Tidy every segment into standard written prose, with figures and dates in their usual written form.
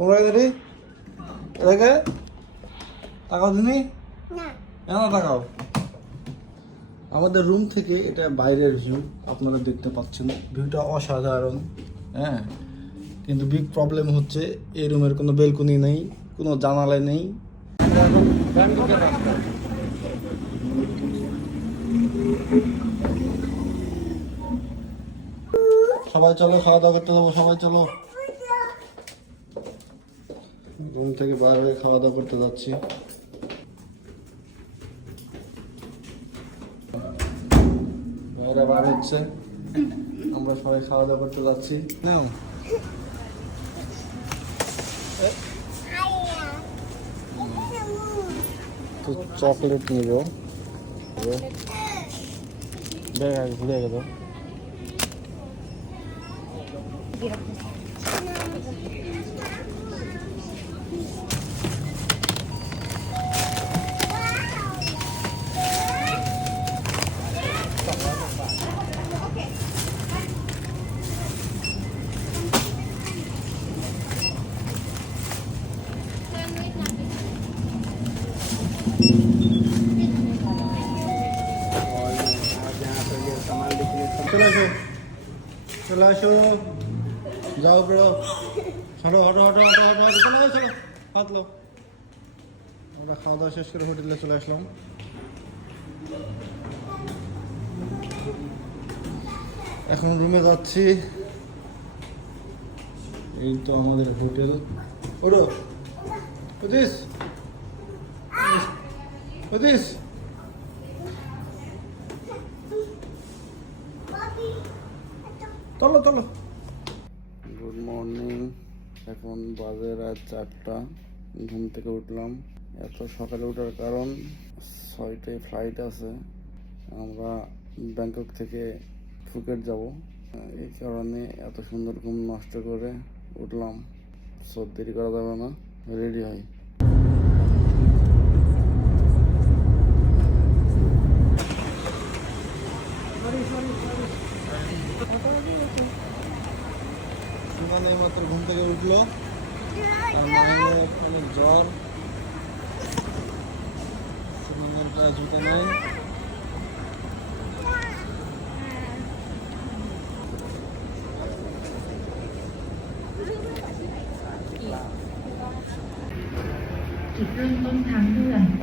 তোমরা এদিকে এদিকে তাকাও দিনি না তাকাও। আমাদের রুম থেকে এটা বাইরের ভিউ, আপনারা দেখতে পাচ্ছেন ভিউটা অসাধারণ। হ্যাঁ, কিন্তু বিগ প্রবলেম হচ্ছে এই রুমের কোনো বেলকনি নেই, কোনো জানালা নেই। সবাই চলো, খাওয়া দাওয়া করতে যাবো, সবাই চলো। রুম থেকে বাইরে খাওয়া দাওয়া করতে যাচ্ছি। বাইরে বার হচ্ছে, আমরা সবাই খাওয়া দাওয়া করতে যাচ্ছি। নাও তো চকলেট নিব, ঘুরে গেল। চলে আসো, চলে আসো, যাও বড়ো, হাঁটো হাঁটো হাঁটো হাঁটো হাঁটো হাঁটো, চলো চলো, হাত লো। আমরা খাওয়া দাওয়া শেষ করে হোটেলে চলে আসলাম। এখন রুমে যাচ্ছি। এই তো আমাদের হোটেল। ওরো ওদিস ওদিস, চলো চলো। গুড মর্নিং, এখন বাজে রাত 4টা। ঘুম থেকে উঠলাম। এত সকালে ওঠার কারণ 6টায় ফ্লাইট আছে, আমরা ব্যাংকক থেকে ফুকেট যাব। এই কারণে এত সুন্দর ঘুম নষ্ট করে উঠলাম। সব দেরি করা যাবে না, রেডি হই। সুমানের মাত্র ঘুম থেকে উঠলো, অনেক জ্বর। সুমানের গায়ে জুতা নাই।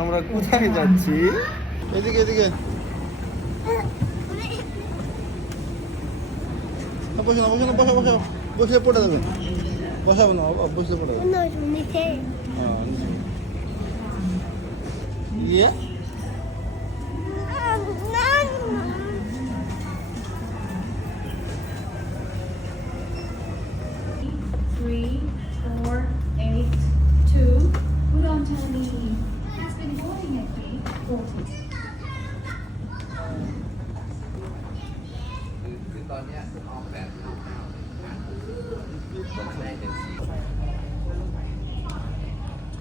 আমরা কোথায় যাচ্ছি? এদিকে এদিকে, বসে না বসে না, বসা বসা, বসে পড়ে যাবে, বসাবো না, বসে পড়ে যাবে। ইয়ে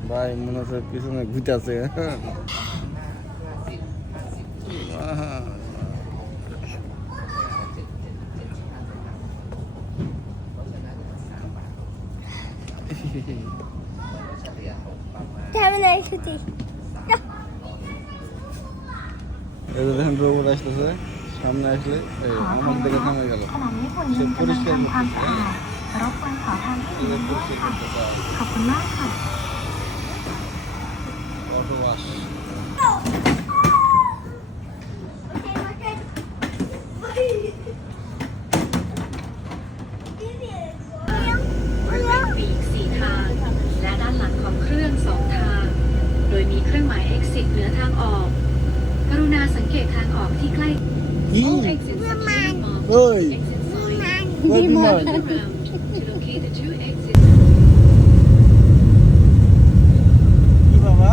ভাই মনে হচ্ছে পিছনে ঘুরতে আছে। দেখেন রোবট আসতেছে, সামনে আসলে আমার দিকে থামে গেল। সে পরিষ্কার auto ওয়াশ।ปีก4 ทาง และด้านหลังของเครื่อง 2 ทาง โดยมีเครื่องหมาย exit เหนือทางออก กรุณาสังเกตทางออกที่ใกล้ All exits are clearly marked. เฮ้ย Exit sign. ไม่มีมัน Turn around to locate the 2 exits. কি বাবা?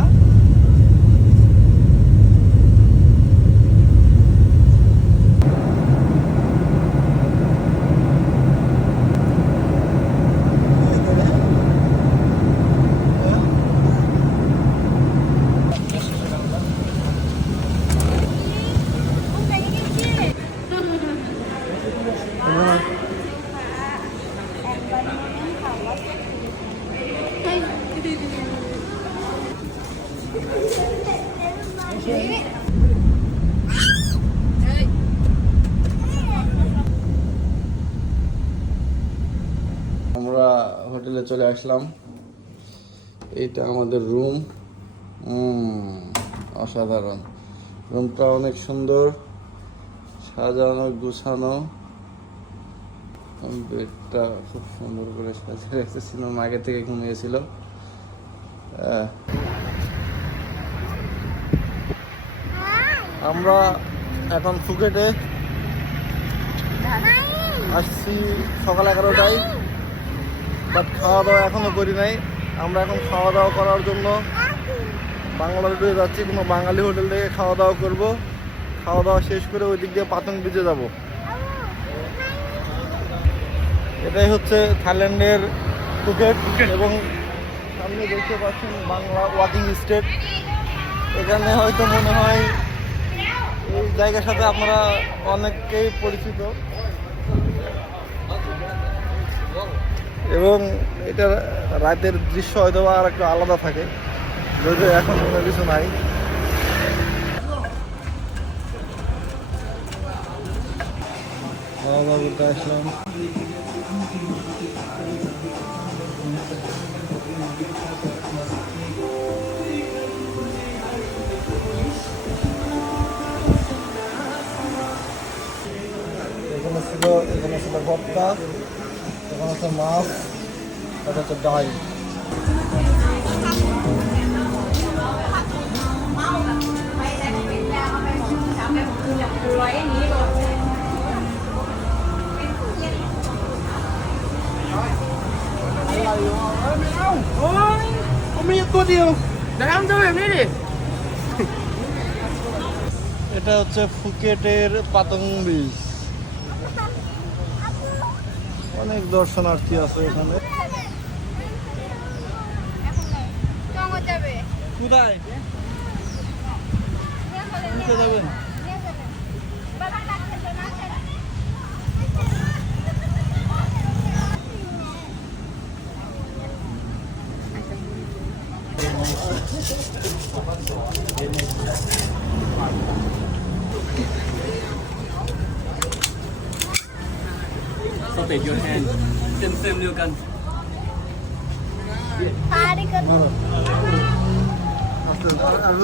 আমরা হোটেলে চলে আসলাম। এইটা আমাদের রুম। অসাধারণ, রুমটা অনেক সুন্দর, সাজানো গুছানো। বেডটা খুব সুন্দর করে সাজিয়ে রেখেছিলাম, আগে থেকে ঘুমিয়েছিল। আমরা এখন ফুকেটে আসছি সকাল 11টায়, বাট খাওয়া দাওয়া এখনো করি নাই। আমরা এখন খাওয়া দাওয়া করার জন্য বাংলা হোটেলে যাচ্ছি, কোনো বাঙালি হোটেল থেকে খাওয়া দাওয়া করব। খাওয়া দাওয়া শেষ করে ওই দিক দিয়ে পাতং বিচে যাব। এটাই হচ্ছে থাইল্যান্ডের ফুকেট এবং সামনে দেখতে পাচ্ছেন বাংলা ওয়াকিং স্টেট। এখানে হয়তো মনে হয় এই জায়গার সাথে আপনারা অনেকেই পরিচিত, এবং এটা রাতের দৃশ্য হয়তো আর একটু আলাদা থাকে, যদিও এখন কোনো কিছু নাই। খাওয়া দাওয়া করতে আসলাম। এখানে ছিল ভর্তা, এখানে হচ্ছে মাছ, এটা হচ্ছে ডাল। এটা হচ্ছে ফুকেটের পাতং বিচ। অনেক দর্শনার্থী আছে এখানে। কোথায় যাবেন? Take your hand. Same dio kan.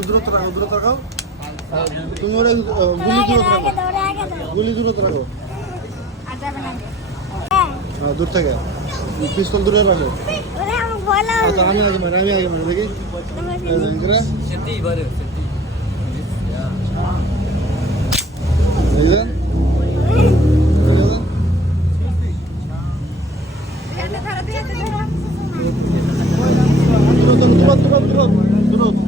দূরত্ব রাখো। তুমি ওরা গুলি দূরত্ব রাখো। দূর থেকে পিস্তল দূরে রাখো। আচ্ছা আমি আগে মারি দেখি। Senti baru. Senti. দূরত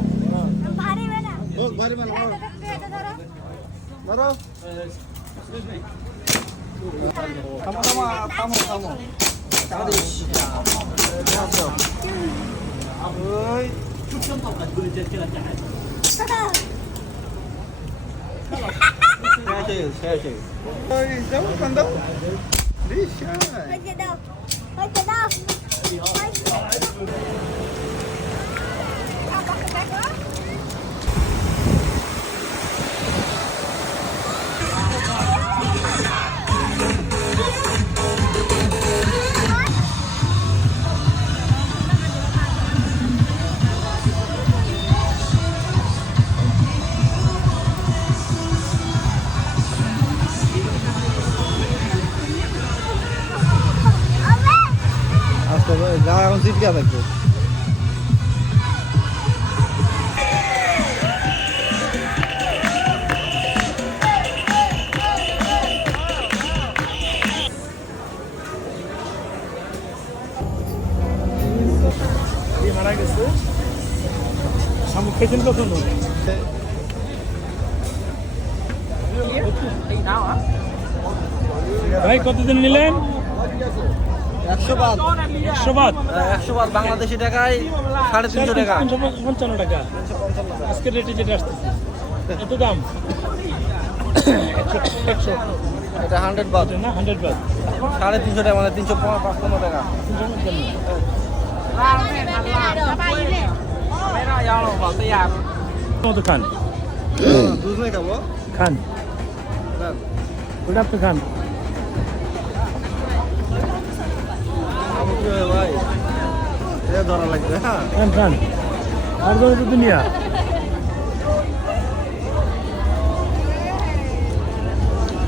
গা এখন চিটকা থাকবে। মারা গেছে শামুক খেয়েছেন কখন? ভাই কতদিন নিলেন? 100 বাদ। 100 বাদ? 100 বাদ বাংলাদেশি টাকায় 350 টাকা। 355 টাকা আজকের রেটে যেটা আসতেছে। এত দাম? 100 এটা 100 বাদ না? 100 বাদ 350 টাকা, মানে 355 টাকা। কত খান? দুধ নাই খাবো খান ওটা আপনি খান ভাই এ ধরা লাগবে হ্যাঁ খান খান আর ধরে তো দুনিয়া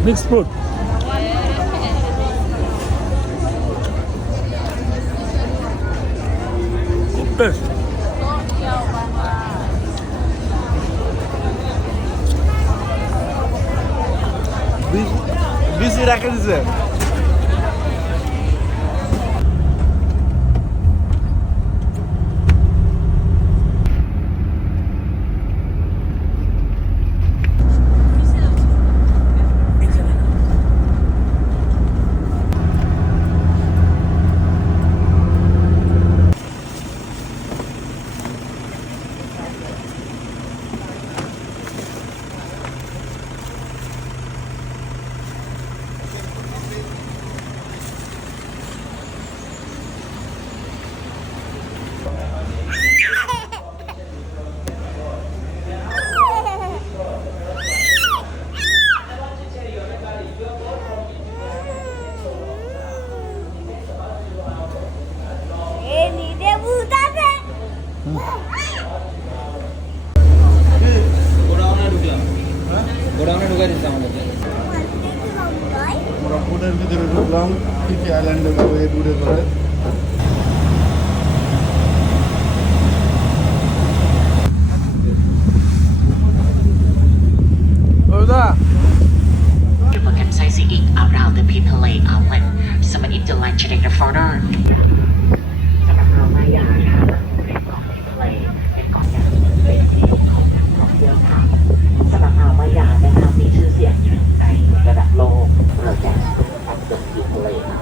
মিক্স ফ্রুট বেস্ট বিসি রাখে দিছে আমরা বোটের ভিতরে ঢুকলাম ফিফি আইল্যান্ডে যাবো এই বোটে করে People can sightseeing around the Pipale Outlet. Someone in the line to take the photo. สำหรับเราไม่อยากค่ะเป็นเกาะที่ทะเลเป็นเกาะใหญ่เป็นที่ของนักท่องเที่ยวค่ะสำหรับเราไม่อยากนะคะมีชื่อเสียงในระดับโลกเราแจ้งสุดอันเดิมที่ทะเลค่ะ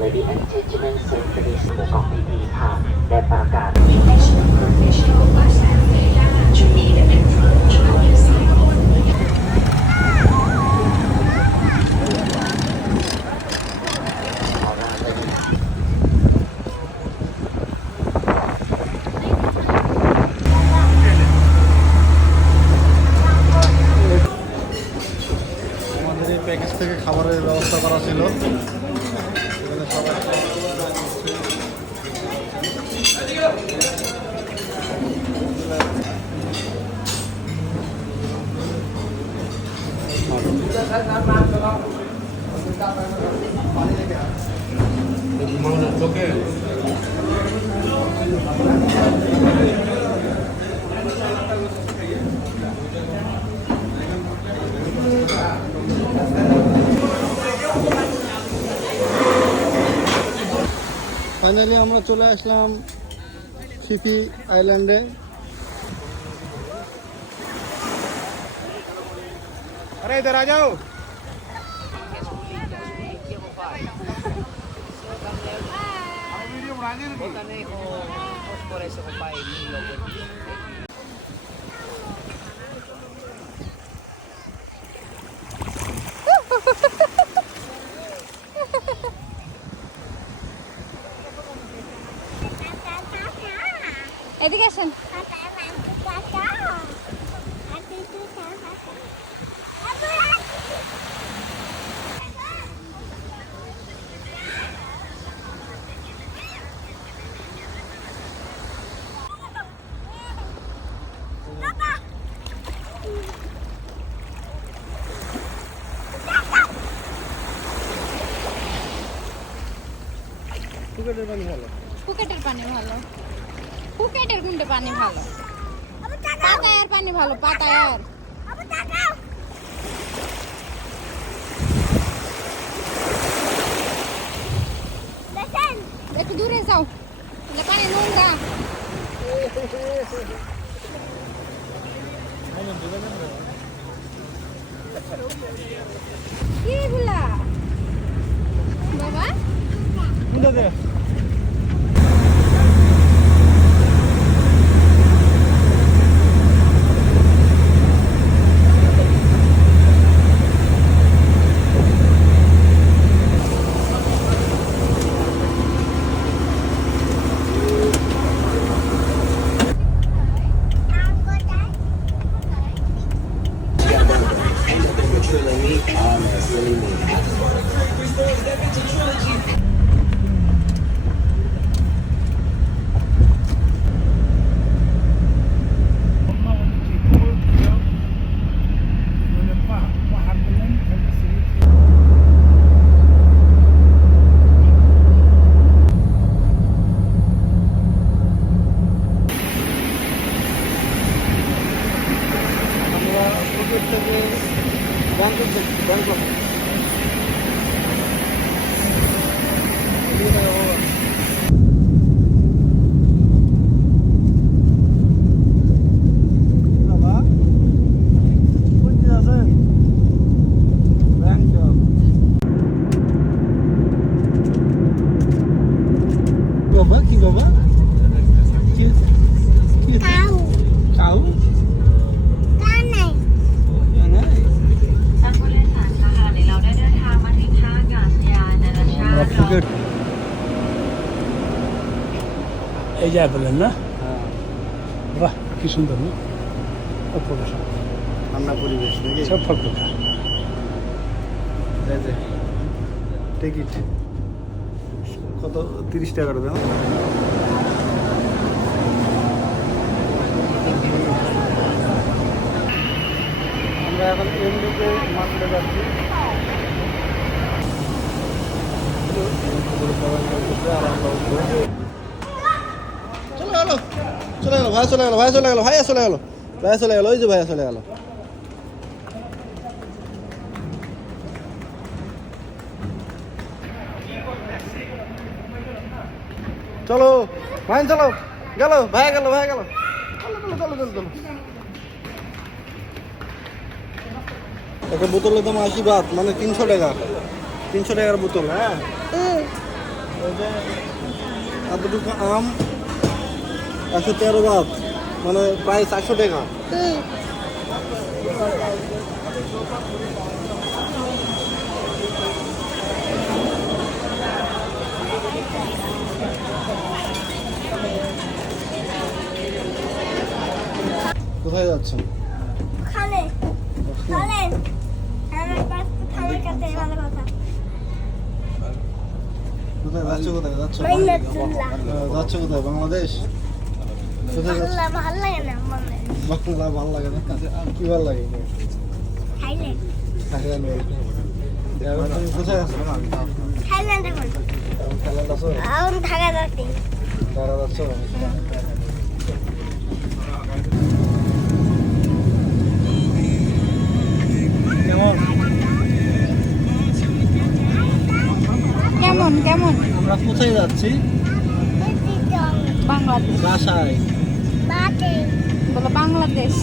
Ladies and gentlemen เซฟตี้สมุทรของดีๆค่ะได้ประกาศ National Professional Bus to need an approach on your cycle. আমাদের এই প্যাকেজ থেকে খাবারের ব্যবস্থা করা ছিল এখানে সবাই ফাইনালি আমরা চলে আসলাম ফিফি আইল্যান্ডে আরে इधर आ जाओ এদিকে আসেন পুকুরের পানি ভালো পুকেটের পানি ভালো পুকেটের কোনটা পানি ভালো পাতায়ার পানি ভালো পাতায়ার একটু দূরে যাও পানি নোংরা কি এগুলা বাবা এই যে অ্যাপেলের না? হ্যাঁ, বাহ, কি সুন্দর না? অপূর্ব সব। ঠান্ডা পরিবেশ নাকি? সব ফকফকা। এই যে টিকিট কত, 30 টাকা করে দাও। আমরা এখন এমনিতে মার্কেটে যাচ্ছি। চলে গেল, চলে গেল, ভাই চলে গেল, ভাই চলে গেল, ভাইয়া চলে গেল, ভাইয়া চলে গেল, ওই যে ভাইয়া চলে গেল। চলো ভাই, চলো, গেল ভাইয়া, গেল ভাইয়া, গেল, চলো চলো চলো চলো চলো। একটা বোতলের দাম 80 বাত, মানে 300 টাকা, 300 টাকার বোতল। হ্যাঁ, ওই যে এতটুকু আম 113 বাত, মানে প্রায় 400 টাকা। কোথায় যাচ্ছেন? খালে খালেন আমার পাশ খালের কাছে ভালো কথা কোথায় যাচ্ছ? কোথায় যাচ্ছ? মাইনাতুল্লাহ যাচ্ছ কোথায়? বাংলাদেশ? কোথায় যাচ্ছ? আল্লাহ ভালো লাগে না মনে বাংলা ভালো লাগে না? কি ভালো লাগে? Thailand Thailand. এখন তুমি কোথায় আছো? থাইল্যান্ড এখন থাইল্যান্ড আছো? এখন ঢাকা যাচ্ছি ঢাকা যাচ্ছ? কেমন কেমন? আমরা কোথায় যাচ্ছি? বাংলাদেশ। বাসায়। বাতে বলো বাংলাদেশ।